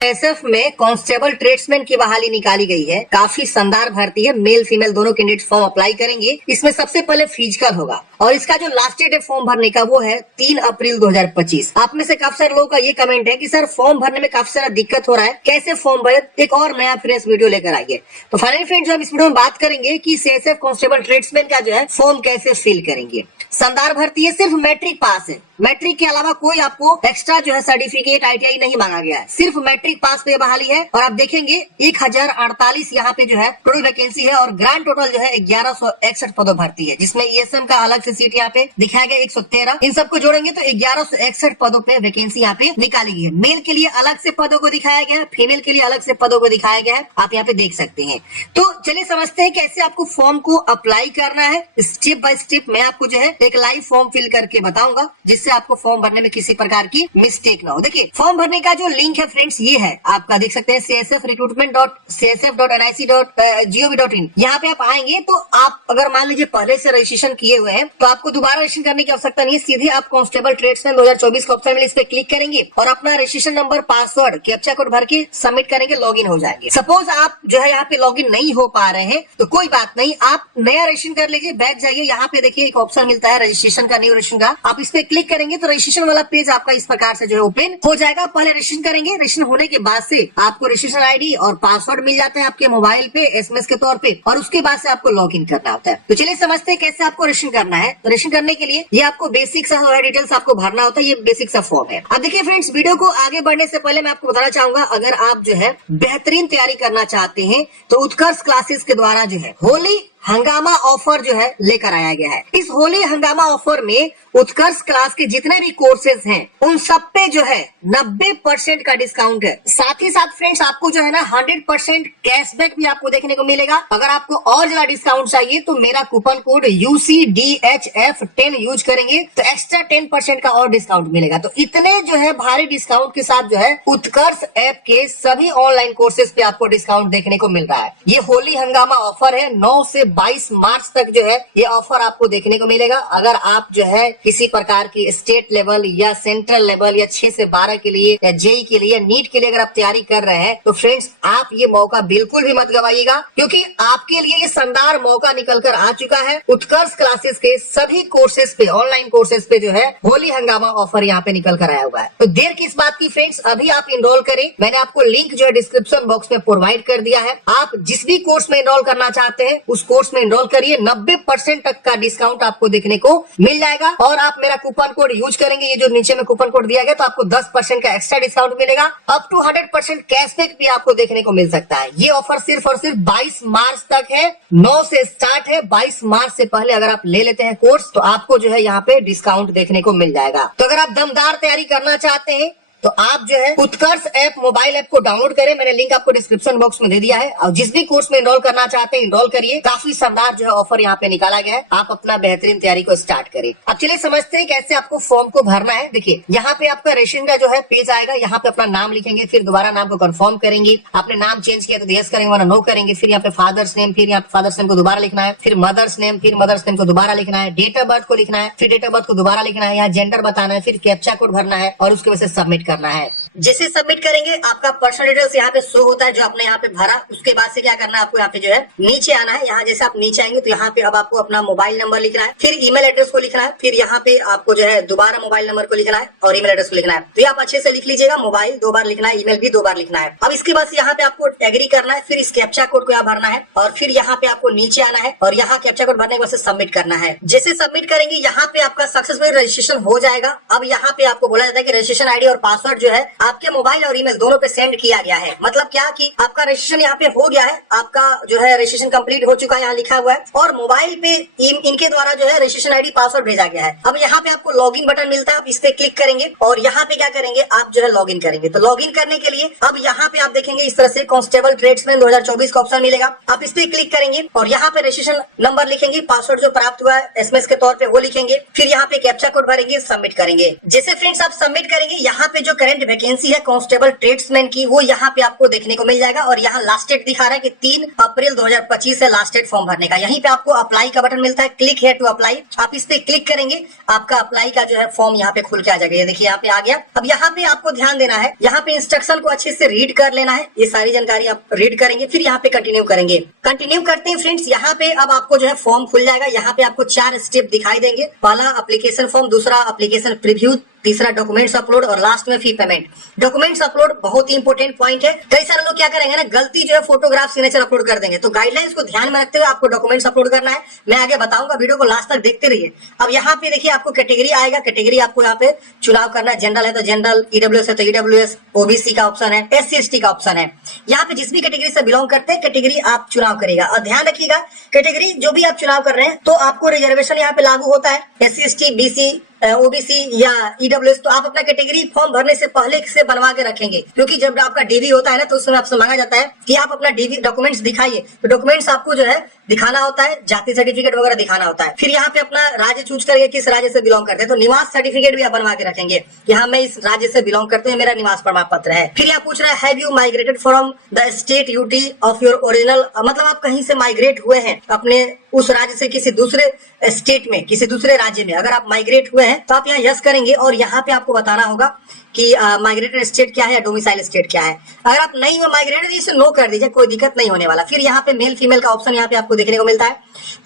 SF में constable tradesman की बहाली निकाली गई है। काफी शानदार भर्ती है, मेल फीमेल दोनों कैंडिडेट फॉर्म अप्लाई करेंगे। इसमें सबसे पहले फिजिकल होगा और इसका जो लास्ट डेट है फॉर्म भरने का वो है 3 अप्रैल 2025। आप में से काफी सारे लोगों का ये कमेंट है कि सर फॉर्म भरने में काफी सारा दिक्कत हो रहा है, कैसे फॉर्म भरे। एक और नया फ्रेश वीडियो लेकर आइए। तो फाइनली फ्रेंड्स हम इस वीडियो में बात करेंगे कि सीएसएफ कांस्टेबल ट्रेड्समैन का जो है फॉर्म कैसे फिल करेंगे। शानदार भर्ती है, सिर्फ मैट्रिक पास है। मैट्रिक के अलावा कोई आपको एक्स्ट्रा जो है सर्टिफिकेट आईटीआई नहीं मांगा गया है, सिर्फ मैट्रिक पास पे बहाली है। और आप देखेंगे 1048 यहाँ पे जो है टोटल वैकेंसी है और ग्रांड टोटल जो है 1161 पदों भर्ती है, जिसमें ईएसएम का अलग से सीट यहाँ पे दिखाया गया 113। इन सबको जोड़ेंगे तो 1161 पदों पे वैकेंसी यहाँ पे निकाली गई है। मेल के लिए अलग से पदों को दिखाया गया है, फीमेल के लिए अलग से पदों को दिखाया गया है, आप यहाँ पे देख सकते हैं। तो चलिए समझते हैं कैसे आपको फॉर्म को अप्लाई करना है। स्टेप बाय स्टेप मैं आपको जो है एक लाइव फॉर्म फिल करके बताऊंगा, जिससे आपको फॉर्म भरने में किसी प्रकार की मिस्टेक ना हो। देखिए फॉर्म भरने का जो लिंक है फ्रेंड्स ये है, आपका देख सकते हैं csfrecruitment.csf.nic.gov.in। यहाँ पे आप आएंगे तो आप अगर मान लीजिए पहले से रजिस्ट्रेशन किए हुए हैं तो आपको दोबारा रजिस्ट्रेशन करने की आवश्यकता नहीं है। सीधे आप कांस्टेबल ट्रेड्समैन 2024 का ऑप्शन मिले, इस पे क्लिक करेंगे और अपना registration number, password, captcha code भर के सबमिट करेंगे, लॉगिन हो जाएंगे। सपोज आप जो है यहाँ पे लॉगिन नहीं हो पा रहे हैं तो कोई बात नहीं, आप नया रजिस्ट्रेशन कर लीजिए। बैक जाइए, यहाँ पे देखिए एक ऑप्शन मिलता है रजिस्ट्रेशन का, न्यू रजिस्ट्रेशन का। आप इस पे क्लिक करेंगे तो रजिस्ट्रेशन वाला पेज आपका इस प्रकार से जो है ओपन हो जाएगा। पहले रजिस्ट्रेशन करेंगे, रजिस्ट्रेशन होने के बाद से आपको रजिस्ट्रेशन आईडी और पासवर्ड मिल जाता है आपके मोबाइल पे एसएमएस के तौर पे, और उसके बाद से आपको लॉगिन करना होता है। तो चलिए समझते हैं कैसे आपको रजिस्ट्रेशन करना है। तो रजिस्ट्रेशन करने के लिए ये आपको बेसिक सा डिटेल्स आपको भरना होता है, ये बेसिक सा फॉर्म है। अब देखिए फ्रेंड्स, वीडियो को आगे बढ़ने से पहले मैं आपको बताना चाहूंगा, अगर आप जो है बेहतरीन तैयारी करना चाहते हैं तो उत्कर्ष क्लासेस के द्वारा जो है होली हंगामा ऑफर जो है लेकर आया गया है। इस होली हंगामा ऑफर में उत्कर्ष क्लास के जितने भी कोर्सेज हैं उन सब पे जो है 90% का डिस्काउंट है। साथ ही साथ फ्रेंड्स आपको जो है ना 100% कैशबैक भी आपको देखने को मिलेगा। अगर आपको और ज्यादा डिस्काउंट चाहिए तो मेरा कूपन कोड UCDHF10 यूज करेंगे तो एक्स्ट्रा 10% का और डिस्काउंट मिलेगा। तो इतने जो है भारी डिस्काउंट के साथ जो है उत्कर्ष ऐप के सभी ऑनलाइन कोर्सेज पे आपको डिस्काउंट देखने को मिल रहा है। ये होली हंगामा ऑफर है, 9 से 22 मार्च तक जो है ये ऑफर आपको देखने को मिलेगा। अगर आप जो है किसी प्रकार की स्टेट लेवल या सेंट्रल लेवल या 6 से 12 के लिए या जेई के लिए या नीट के लिए अगर आप तैयारी कर रहे हैं तो फ्रेंड्स आप ये मौका बिल्कुल भी मत गवाइएगा, क्योंकि आपके लिए ये शानदार मौका निकल कर आ चुका है। उत्कर्ष क्लासेस के सभी कोर्सेज पे, ऑनलाइन कोर्सेज पे जो है होली हंगामा ऑफर यहाँ पे निकल कर आया हुआ है। तो देर किस बात की फ्रेंड्स, अभी आप इनरोल करें। मैंने आपको लिंक जो है डिस्क्रिप्शन बॉक्स में प्रोवाइड कर दिया है। आप जिस भी कोर्स में इनरोल करना चाहते हैं उस कोर्स में इनरोल करिए, 90% तक का डिस्काउंट आपको देखने को मिल जाएगा। और आप मेरा कूपन कोड यूज करेंगे, ये जो नीचे में कूपन कोड दिया गया, तो आपको 10% का एक्स्ट्रा डिस्काउंट मिलेगा। अप टू 100% कैशबैक भी आपको देखने को मिल सकता है। ये ऑफर सिर्फ और सिर्फ 22 मार्च तक है, 9 से स्टार्ट है। 22 मार्च से पहले अगर आप ले लेते हैं कोर्स तो आपको जो है यहाँ पे डिस्काउंट देखने को मिल जाएगा। तो अगर आप दमदार तैयारी करना चाहते हैं तो आप जो है उत्कर्ष ऐप, मोबाइल ऐप को डाउनलोड करें। मैंने लिंक आपको डिस्क्रिप्शन बॉक्स में दे दिया है और जिस भी कोर्स में इनरोल करना चाहते हैं इनरोल करिए। काफी शानदार जो है ऑफर यहाँ पे निकाला गया है, आप अपना बेहतरीन तैयारी को स्टार्ट करें। अब चलिए समझते हैं कैसे आपको फॉर्म को भरना है। देखिए यहाँ पे आपका रजिस्ट्रेशन का जो है पेज आएगा, यहाँ पे अपना नाम लिखेंगे, फिर दोबारा नाम को कंफर्म करेंगे। आपने नाम चेंज किया तो यस करेंगे वरना नो करेंगे। फिर यहाँ पे फादर्स नेम, फिर यहाँ पे फादर्स नेम को दोबारा लिखना है, फिर मदर्स नेम, फिर मदर्स नेम को दोबारा लिखना है, डेट ऑफ बर्थ को लिखना है, फिर डेट ऑफ बर्थ को दोबारा लिखना है, यहाँ जेंडर बताना है, फिर कैप्चा कोड भरना है और उसके वजह से सबमिट करना है। जैसे सबमिट करेंगे आपका पर्सनल डिटेल्स यहाँ पे शो होता है जो आपने यहाँ पे भरा। उसके बाद से क्या करना है, आपको यहाँ पे जो है नीचे आना है। यहाँ जैसे आप नीचे आएंगे तो यहाँ पे अब आपको अपना मोबाइल नंबर लिखना है, फिर ईमेल एड्रेस को लिखना है, फिर यहाँ पे आपको जो है दोबारा मोबाइल नंबर को लिखना है और ईमेल एड्रेस को लिखना है। तो ये आप अच्छे से लिख लीजिएगा, मोबाइल 2 बार लिखना है, ईमेल भी 2 बार लिखना है। अब इसके बाद यहाँ पे आपको एग्री करना है, फिर इस कैप्चा कोड को यहाँ भरना है और फिर यहाँ पे आपको नीचे आना है और यहाँ कैप्चा कोड भरने के बाद सबमिट करना है। जैसे सबमिट करेंगे यहाँ पे आपका सक्सेसफुल रजिस्ट्रेशन हो जाएगा। अब यहाँ पे आपको बोला जाता है कि रजिस्ट्रेशन आईडी और पासवर्ड जो है आपके मोबाइल और ईमेल दोनों पे सेंड किया गया है। मतलब क्या कि आपका रजिस्ट्रेशन यहाँ पे हो गया है, आपका जो है रजिस्ट्रेशन कंप्लीट हो चुका है, यहाँ लिखा हुआ है और मोबाइल पे इनके द्वारा जो है रजिस्ट्रेशन आईडी पासवर्ड भेजा गया है। अब यहाँ पे आपको लॉगिन बटन मिलता है, आप इस पे क्लिक करेंगे और यहाँ पे क्या करेंगे, आप जो है लॉगिन करेंगे। तो लॉगिन करने के लिए अब यहाँ पे आप देखेंगे इस तरह से कांस्टेबल ट्रेड्समैन 2024 का ऑप्शन मिलेगा। आप इस पे क्लिक करेंगे और यहाँ पे रजिस्ट्रेशन नंबर लिखेंगे, पासवर्ड जो प्राप्त हुआ है एसएमएस के तौर पे वो लिखेंगे, फिर यहाँ पे कैप्चा कोड भरेंगे, सबमिट करेंगे। जैसे फ्रेंड्स आप सबमिट करेंगे यहाँ पे जो करंट वैकेंसी वैकेंसी है कांस्टेबल ट्रेड्समैन की, वो यहाँ पे आपको देखने को मिल जाएगा। और यहाँ लास्ट डेट दिखा रहा है कि 3 अप्रैल 2025 है लास्ट डेट फॉर्म भरने का। यहीं पे आपको अप्लाई का बटन मिलता है, क्लिक हियर टू अप्लाई। आप इस पे क्लिक करेंगे, आपका अप्लाई का जो है फॉर्म यहाँ पे खुल के आ जाएगा। ये देखिए यहाँ पे आ गया। अब यहाँ पे आपको ध्यान देना है, यहाँ पे इंस्ट्रक्शन को अच्छे से रीड कर लेना है। ये सारी जानकारी आप रीड करेंगे, फिर यहाँ पे कंटिन्यू करेंगे। कंटिन्यू करते हैं फ्रेंड्स। यहाँ पे अब आपको जो है फॉर्म खुल जाएगा। यहाँ पे आपको 4 स्टेप दिखाई देंगे। पहला एप्लीकेशन फॉर्म, दूसरा एप्लीकेशन प्रीव्यू, तीसरा डॉक्यूमेंट्स अपलोड और लास्ट में फी पेमेंट। डॉक्यूमेंट्स अपलोड बहुत ही इंपॉर्टेंट पॉइंट है। कई सारे लोग क्या करेंगे ना, गलती जो है फोटोग्राफ सिग्नेचर अपलोड कर देंगे। तो गाइडलाइंस को ध्यान में रखते हुए आपको डॉक्यूमेंट्स अपलोड करना है। मैं आगे बताऊंगा, वीडियो को लास्ट तक देखते रहिए। अब यहाँ पे देखिए आपको कैटेगरी आएगा। कैटेगरी आपको यहाँ पे चुनाव करना है। जनरल है तो जनरल, ईडब्ल्यूएस है तो ईडब्ल्यूएस, ओबीसी का ऑप्शन है, SC/ST का ऑप्शन है। यहाँ पे जिस भी कैटेगरी से बिलोंग करते हैं कैटेगरी आप चुनाव करेगा। और ध्यान रखिएगा, कैटेगरी जो भी आप चुनाव कर रहे हैं तो आपको रिजर्वेशन यहाँ पे लागू होता है। SC/ST, BC, OBC या EWS, तो आप अपना कैटेगरी फॉर्म भरने से पहले से बनवा के रखेंगे, क्योंकि जब आपका DV होता है ना तो उस समय आपसे मांगा जाता है कि आप अपना DV डॉक्यूमेंट्स दिखाइए। तो डॉक्यूमेंट्स आपको जो है दिखाना होता है, जाति सर्टिफिकेट वगैरह दिखाना होता है। फिर यहाँ पे अपना राज्य चूज करके किस राज्य से बिलोंग करते हैं, तो निवास सर्टिफिकेट भी आप बनवा के रखेंगे कि हाँ मैं इस राज्य से बिलोंग करते हैं, मेरा निवास प्रमाण पत्र है। फिर यहाँ पूछ रहा है have you migrated from the state UT of your original, मतलब आप कहीं से माइग्रेट हुए हैं अपने उस राज्य से किसी दूसरे स्टेट में, किसी दूसरे राज्य में। अगर आप माइग्रेट हुए हैं तो आप यहाँ यस करेंगे और यहाँ पे आपको बताना होगा कि माइग्रेटेड स्टेट क्या है या डोमिसाइल स्टेट क्या है। अगर आप नहीं हो माइग्रेटेड, इसे नो कर दीजिए, कोई दिक्कत नहीं होने वाला। फिर यहाँ पे मेल फीमेल का ऑप्शन यहाँ पे आपको देखने को मिलता है।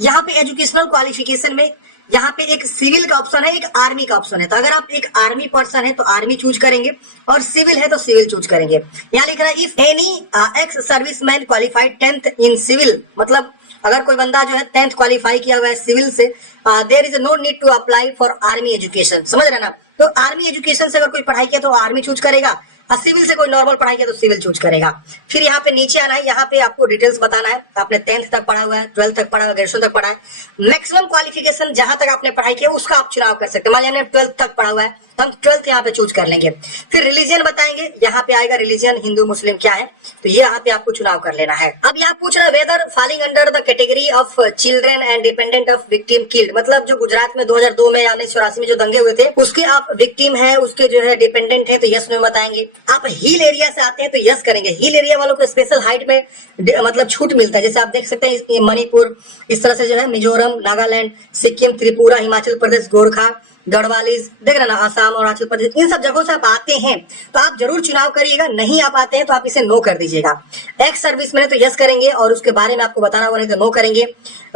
यहाँ पे एजुकेशनल क्वालिफिकेशन में यहाँ पे एक सिविल का ऑप्शन है, एक आर्मी का ऑप्शन है। तो अगर आप एक आर्मी पर्सन है तो आर्मी चूज करेंगे और सिविल है तो सिविल चूज करेंगे। यहाँ लिख रहा है if any ex serviceman qualified 10th in civil, मतलब अगर कोई बंदा जो है 10th क्वालिफाई किया हुआ है सिविल से, there is no need to apply for army education. समझ रहे ना? तो आर्मी एजुकेशन से अगर कोई पढ़ाई किया तो आर्मी चूज करेगा, और सिविल से कोई नॉर्मल पढ़ाई किया तो सिविल चूज करेगा। फिर यहाँ पे नीचे आना है, यहाँ पे आपको डिटेल्स बताना है। आपने 10th तक पढ़ा हुआ है, 12th तक पढ़ा हुआ है, ग्रेजुएशन तक पढ़ा है। मैक्सिमम क्वालिफिकेशन जहां तक आपने पढ़ाई किया उसका आप चुनाव कर सकते हैं। मान लिया हमने 12th तक पढ़ा हुआ है तो हम 12th यहाँ पे चूज कर लेंगे। फिर रिलीजन बताएंगे, यहाँ पे आएगा रिलीजन हिंदू मुस्लिम क्या है, तो ये यहाँ पे आपको चुनाव कर लेना है। अब यहाँ पूछ रहा है whether falling under the category of children and dependent of victim killed, मतलब जो गुजरात में 2002 में या 1984 में जो दंगे हुए थे उसके आप विक्टिम है, उसके जो है डिपेंडेंट है, तो यस में बताएंगे। आप हिल एरिया से आते हैं तो यस करेंगे। हिल एरिया वालों को स्पेशल हाइट में मतलब छूट मिलता है। जैसे आप देख सकते हैं मणिपुर, इस तरह से जो है मिजोरम, नागालैंड, सिक्किम, त्रिपुरा, हिमाचल प्रदेश, गोरखा, गढ़वालीज, देख रहे ना, आसाम और अरुणाचल प्रदेश, इन सब जगहों से आप आते हैं तो आप जरूर चुनाव करिएगा। नहीं आप आते हैं तो आप इसे नो कर दीजिएगा। एक्स सर्विस में तो यस करेंगे और उसके बारे में आपको बताना होगा, नहीं तो नो करेंगे।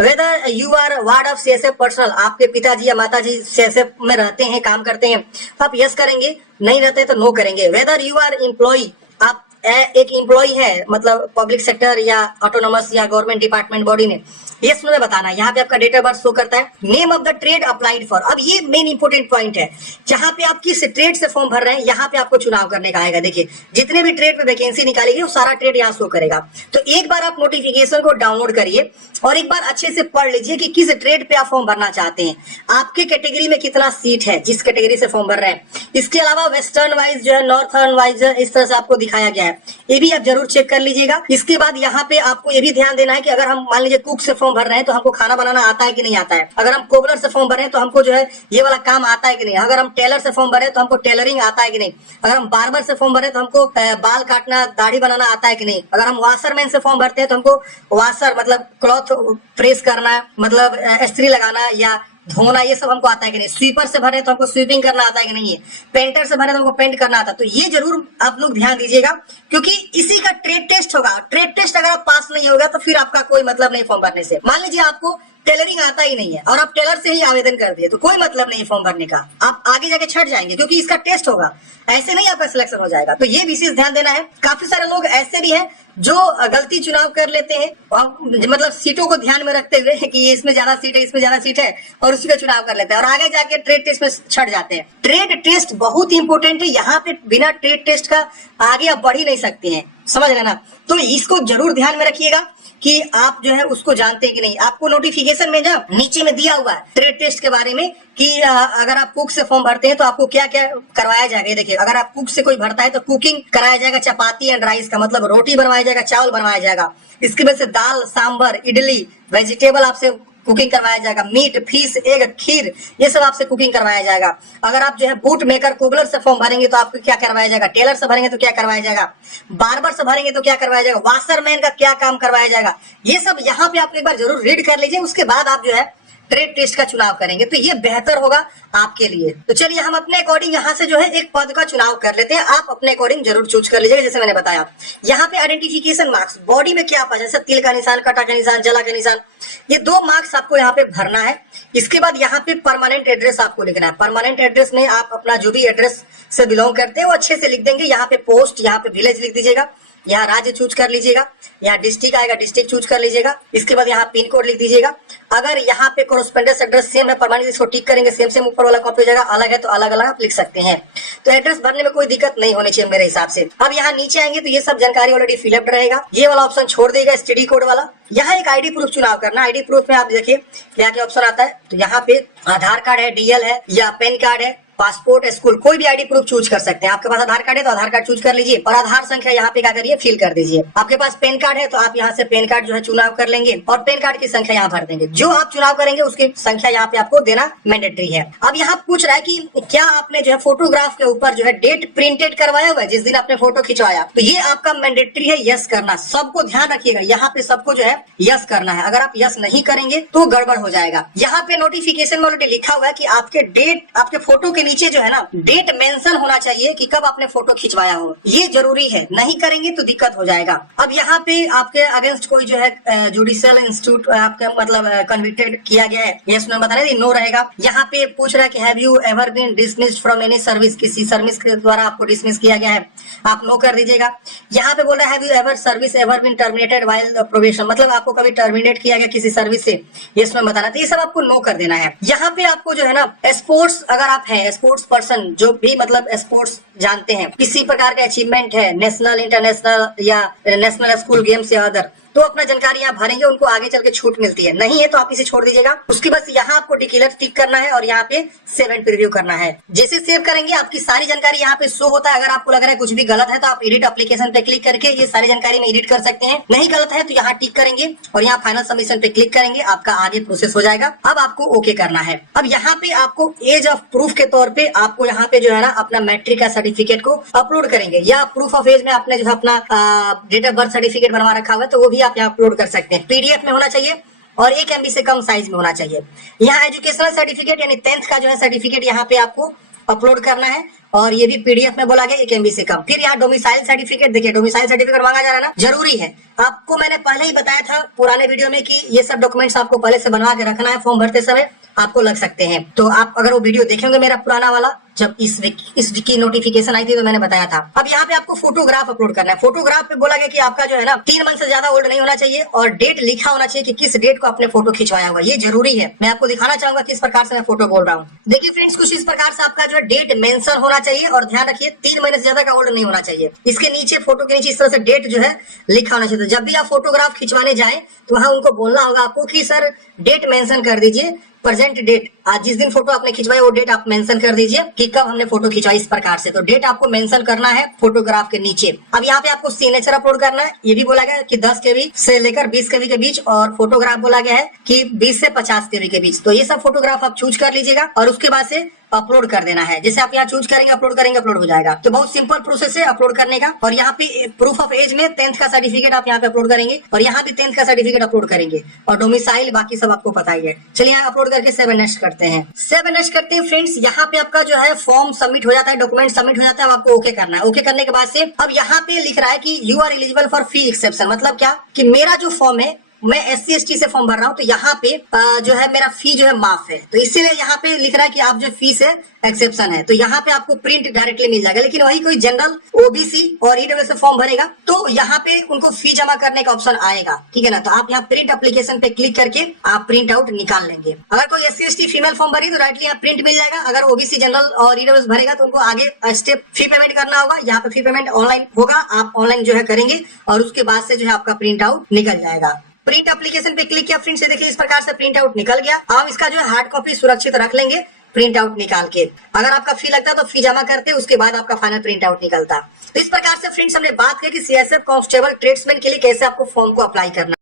Whether you are ward of CSF personnel, आपके पिताजी या माताजी CSF में रहते हैं, काम करते हैं, तो आप यस करेंगे। नहीं रहते तो नो करेंगे। वेदर यू आर एम्प्लॉय, आप एक एम्प्लॉय है, मतलब पब्लिक सेक्टर या ऑटोनोमस या गवर्नमेंट डिपार्टमेंट बॉडी ने, यस में बताना है। यहाँ पे आपका डेट ऑफ बर्थ शो करता है। Name of the trade applied for, अब ये मेन इंपोर्टेंट पॉइंट है, जहां पे आप किस ट्रेड से फॉर्म भर रहे हैं यहाँ पे आपको चुनाव करने का आएगा। देखिए जितने भी ट्रेड पे वैकेंसी निकाली गई वो सारा ट्रेड यहाँ शो करेगा। तो एक बार आप नोटिफिकेशन को डाउनलोड करिए और एक बार अच्छे से पढ़ लीजिए कि किस ट्रेड पे आप फॉर्म भरना चाहते हैं, आपके कैटेगरी में कितना सीट है जिस कैटेगरी से फॉर्म भर रहे हैं। इसके अलावा वेस्टर्न वाइज जो है, नॉर्थर्न वाइज इस तरह से आपको दिखाया गया है, ये भी आप जरूर चेक कर लीजिएगा। इसके बाद यहाँ पे आपको ये भी ध्यान देना है कि अगर हम मान लीजिए कुक से फॉर्म भर रहे हैं तो हमको खाना बनाना आता है कि नहीं आता है। अगर हम कोबलर से फॉर्म भर रहे हैं तो हमको जो है ये वाला काम आता है कि नहीं। अगर हम टेलर से फॉर्म भर रहे हैं तो हमको टेलरिंग आता है कि नहीं। अगर हम बार्बर से फॉर्म भर रहे हैं तो हमको बाल काटना, दाढ़ी बनाना आता है कि नहीं। अगर हम वाशरमैन से फॉर्म भरते हैं तो हमको वाशर मतलब क्लॉथ प्रेस करना, मतलब इस्त्री लगाना या धोना, ये सब हमको आता है कि नहीं। स्वीपर से भरे तो हमको स्वीपिंग करना आता है कि नहीं है। पेंटर से भरे तो हमको पेंट करना आता है। तो ये जरूर आप लोग ध्यान दीजिएगा क्योंकि इसी का ट्रेड टेस्ट होगा। ट्रेड टेस्ट अगर आप पास नहीं होगा तो फिर आपका कोई मतलब नहीं फॉर्म भरने से। मान लीजिए आपको टेलरिंग आता ही नहीं है और आप टेलर से ही आवेदन कर दिए तो कोई मतलब नहीं फॉर्म भरने का, आप आगे जाके छट जाएंगे क्योंकि इसका टेस्ट होगा, ऐसे नहीं आपका सिलेक्शन हो जाएगा। तो ये विशेष ध्यान देना है। काफी सारे लोग ऐसे भी हैं जो गलती चुनाव कर लेते हैं और मतलब सीटों को ध्यान में रखते हुए कि ये इसमें ज्यादा सीट है, इसमें ज्यादा सीट है और उसी का चुनाव कर लेते हैं और आगे जाके ट्रेड टेस्ट में छट जाते हैं। ट्रेड टेस्ट बहुत इंपॉर्टेंट है, यहाँ पे बिना ट्रेड टेस्ट का आगे आप बढ़ ही नहीं सकते हैं, समझ रहे ना। तो इसको जरूर ध्यान में रखिएगा कि आप जो है उसको जानते हैं कि नहीं। आपको नोटिफिकेशन में जब नीचे में दिया हुआ है ट्रेड टेस्ट के बारे में कि अगर आप कुक से फॉर्म भरते हैं तो आपको क्या क्या करवाया जाएगा। देखिए अगर आप कुक से कोई भरता है तो कुकिंग कराया जाएगा, चपाती एंड राइस का मतलब रोटी बनवाया जाएगा, चावल बनवाया जाएगा। इसके बाद से दाल, सांभर, इडली, वेजिटेबल आपसे कुकिंग करवाया जाएगा। मीट, फिश, एग, खीर, ये सब आपसे कुकिंग करवाया जाएगा। अगर आप जो है बूट मेकर, कोबलर से फॉर्म भरेंगे तो आपको क्या करवाया जाएगा, टेलर से भरेंगे तो क्या करवाया जाएगा, बार्बर से भरेंगे तो क्या करवाया जाएगा, वाशरमैन का क्या काम करवाया जाएगा, ये सब यहाँ पे आप एक बार जरूर रीड कर लीजिए। उसके बाद आप जो है ट्रेड टेस्ट का चुनाव करेंगे तो ये बेहतर होगा आपके लिए। तो चलिए हम अपने अकॉर्डिंग यहाँ से जो है एक पद का चुनाव कर लेते हैं। आप अपने अकॉर्डिंग जरूर चूज कर लीजिएगा। जैसे मैंने बताया यहाँ पे आइडेंटिफिकेशन मार्क्स, बॉडी में क्या पाया, जैसे तिल का निशान, कटा का निशान, जला का निशान, ये 2 मार्क्स आपको यहाँ पे भरना है। इसके बाद यहाँ पे परमानेंट एड्रेस आपको लिखना है। परमानेंट एड्रेस में आप अपना जो भी एड्रेस से बिलोंग करते हैं वो अच्छे से लिख देंगे। यहाँ पे पोस्ट, यहाँ पे विलेज लिख दीजिएगा, यहाँ राज्य चूज कर लीजिएगा, यहाँ डिस्ट्रिक्ट आएगा, डिस्ट्रिक्ट चूज कर लीजिएगा। इसके बाद यहाँ पिन कोड लिख दीजिएगा। अगर यहाँ पे कोरेस्पोंडेंस एड्रेस सेम है, परमानेंट, इसको टिक करेंगे, सेम सेम ऊपर वाला कॉपी हो जाएगा। अलग है तो अलग अलग आप लिख सकते हैं। तो एड्रेस भरने में कोई दिक्कत नहीं होनी चाहिए मेरे हिसाब से। अब यहाँ नीचे आएंगे तो ये सब जानकारी ऑलरेडी फिलअप रहेगा। ये वाला ऑप्शन छोड़ देगा, एसटीडी कोड वाला। यहाँ एक आईडी प्रूफ चुनाव करना। आईडी प्रूफ में आप देखिए क्या क्या ऑप्शन आता है। तो यहाँ पे आधार कार्ड है, डीएल है या पैन कार्ड है, पासपोर्ट, स्कूल, कोई भी आईडी प्रूफ चूज कर सकते हैं। आपके पास आधार कार्ड है तो आधार कार्ड चूज कर लीजिए और आधार संख्या यहाँ पे क्या करिए, फिल कर दीजिए। आपके पास पैन कार्ड है तो आप यहाँ से पैन कार्ड जो है चुनाव कर लेंगे और पैन कार्ड की संख्या यहाँ भर देंगे। जो आप चुनाव करेंगे उसकी संख्या यहाँ पे आपको देना मैंडेटरी है। अब यहाँ पूछ रहा है कि क्या आपने जो है फोटोग्राफ के ऊपर जो है डेट प्रिंटेड करवाया हुआ है जिस दिन आपने फोटो खिंचवाया, तो ये आपका मैंडेटरी है यस करना। सबको ध्यान रखिएगा, यहाँ पे सबको जो है यस करना है। अगर आप यस नहीं करेंगे तो गड़बड़ हो जाएगा। यहाँ पे नोटिफिकेशन में ऑलरेडी लिखा हुआ है कि आपके डेट, आपके फोटो के नीचे जो है ना डेट मेंशन होना चाहिए कि कब आपने फोटो खिंचवाया हो। ये जरूरी है, नहीं करेंगे तो दिक्कत हो जाएगा। अब यहाँ पे आपके अगेंस्ट कोई जो है जुडिशियल इंस्टीट्यूट आपका मतलब कन्विक्टेड किया गया है, यस नो बताना, नो रहेगा। यहाँ पे पूछ रहा है कि have you ever been dismissed from any service, किसी सर्विस के द्वारा आपको डिसमिस किया गया है, आप नो कर दीजिएगा। यहाँ पे बोल रहा है have you ever service ever been terminated while probation, मतलब आपको कभी टर्मिनेट किया गया किसी सर्विस से, यस नो बताना। तो ये सब आपको नो कर देना है। यहाँ पे आपको जो है ना स्पोर्ट्स, अगर आप है स्पोर्ट्स पर्सन जो भी मतलब स्पोर्ट्स जानते हैं, किसी प्रकार का अचीवमेंट है, नेशनल, इंटरनेशनल या नेशनल स्कूल गेम्स या अदर, तो अपना जानकारी यहाँ भरेंगे, उनको आगे चल के छूट मिलती है। नहीं है तो आप इसे छोड़ दीजिएगा। उसके बाद यहाँ आपको डिक्लेयर टिक करना है और यहाँ पे सेव एंड प्रीव्यू करना है। जैसे सेव करेंगे आपकी सारी जानकारी यहाँ पे शो होता है। अगर आपको लग रहा है कुछ भी गलत है तो आप एडिट एप्लीकेशन पे क्लिक करके ये सारी जानकारी में एडिट कर सकते हैं। नहीं गलत है तो यहाँ टिक करेंगे और यहाँ फाइनल सबमिशन पे क्लिक करेंगे, आपका आगे प्रोसेस हो जाएगा। अब आपको ओके करना है। अब यहाँ पे आपको एज ऑफ प्रूफ के तौर पे आपको यहाँ पे जो है ना अपना मैट्रिक का सर्टिफिकेट को अपलोड करेंगे, या प्रूफ ऑफ एज में आपने जो अपना डेट ऑफ बर्थ सर्टिफिकेट बनवा रखा हुआ है तो वो भी आप यहाँ अपलोड कर सकते हैं। पीडीएफ में होना चाहिए और 1 MB से कम साइज में होना चाहिए। यहाँ एजुकेशनल सर्टिफिकेट यानी 10th का जो है सर्टिफिकेट यहाँ पे आपको अपलोड करना है और ये भी पीडीएफ में बोला गया 1 MB से कम। फिर यहाँ डोमिसाइल सर्टिफिकेट, देखिए डोमिसाइल सर्टिफिकेट मांगा जा रहा है ना, जरूरी है। आपको मैंने पहले ही बताया था पुराने वीडियो में कि ये सब डॉक्यूमेंट्स आपको पहले से बनवा के रखना है, फॉर्म भरते समय आपको लग सकते हैं। तो आप अगर वो वीडियो देखेंगे मेरा पुराना वाला, जब इस वीक की नोटिफिकेशन आई थी तो मैंने बताया था। अब यहाँ पे आपको फोटोग्राफ अपलोड करना है। फोटोग्राफ पे बोला गया कि आपका जो है ना 3 मंथ से ज्यादा ओल्ड नहीं होना चाहिए और डेट लिखा होना चाहिए कि किस डेट को आपने फोटो खिंचवाया हुआ, ये जरूरी है। मैं आपको दिखाना चाहूंगा किस प्रकार से मैं फोटो बोल रहा हूँ। देखिए फ्रेंड्स, कुछ इस प्रकार से आपका जो है डेट मेंशन होना चाहिए और ध्यान रखिए 3 महीने से ज्यादा का ओल्ड नहीं होना चाहिए। इसके नीचे, फोटो के नीचे इस तरह से डेट जो है लिखा होना चाहिए। जब भी आप फोटोग्राफ खिंचवाने जाए तो वहां उनको बोलना होगा आपको कि सर डेट मेंशन कर दीजिए, प्रेजेंट डेट, आज जिस दिन फोटो आपने खिंचवाया वो डेट आप मेंशन कर दीजिए कि कब हमने फोटो खिंचवाई। इस प्रकार से तो डेट आपको मेंशन करना है फोटोग्राफ के नीचे। अब यहाँ पे आपको सिग्नेचर अपलोड करना है। ये भी बोला गया है कि 10 KB से लेकर 20 KB के बीच, और फोटोग्राफ बोला गया है कि 20 से 50 KB के बीच। तो ये सब फोटोग्राफ आप चूज कर लीजिएगा और उसके बाद से अपलोड कर देना है। जैसे आप यहाँ चूज करेंगे, अपलोड हो जाएगा। तो बहुत सिंपल प्रोसेस है अपलोड करने का। और यहाँ पे प्रूफ ऑफ एज में 10th का सर्टिफिकेट आप यहाँ पे अपलोड करेंगे और यहाँ भी 10th का सर्टिफिकेट अपलोड करेंगे और डोमिसाइल बाकी सब आपको पता ही है। चलिए यहाँ अपलोड करके सेव एंड नेक्स्ट करते हैं। सेव एंड नेक्स्ट करते हैं फ्रेंड्स। यहाँ पे आपका जो है फॉर्म सबमिट हो जाता है, डॉक्यूमेंट सबमिट हो जाता है। अब आपको ओके करना है। ओके करने के बाद से अब यहाँ पे लिख रहा है कि you are eligible for fee exception. मतलब क्या कि मेरा जो फॉर्म है, मैं SC ST से फॉर्म भर रहा हूँ तो यहाँ पे जो है मेरा फी जो है माफ है, तो इसीलिए यहाँ पे लिख रहा है कि आप जो फीस है एक्सेप्शन है। तो यहाँ पे आपको प्रिंट डायरेक्टली मिल जाएगा। लेकिन वही कोई जनरल, OBC और EWS से फॉर्म भरेगा तो यहाँ पे उनको फी जमा करने का ऑप्शन आएगा, ठीक है ना। तो आप यहाँ प्रिंट एप्लीकेशन पे क्लिक करके आप प्रिंट आउट निकाल लेंगे। अगर कोई SC ST फीमेल फॉर्म भरी तो राइटली यहाँ प्रिंट मिल जाएगा। अगर OBC, जनरल और EWS भरेगा तो उनको आगे स्टेप फी पेमेंट करना होगा। यहाँ पे फी पेमेंट ऑनलाइन होगा, आप ऑनलाइन जो है करेंगे और उसके बाद से जो है आपका प्रिंट आउट निकल जाएगा। प्रिंट एप्लीकेशन पे क्लिक किया फ्रेंड्स, देखिए इस प्रकार से प्रिंट आउट निकल गया। हम इसका जो है हार्ड कॉपी सुरक्षित रख लेंगे प्रिंट आउट निकाल के। अगर आपका फी लगता तो फी जमा करते, उसके बाद आपका फाइनल प्रिंट आउट निकलता। तो इस प्रकार से फ्रेंड्स हमने बात की कि CSF कांस्टेबल ट्रेड्समैन के लिए कैसे आपको फॉर्म को अप्लाई करना।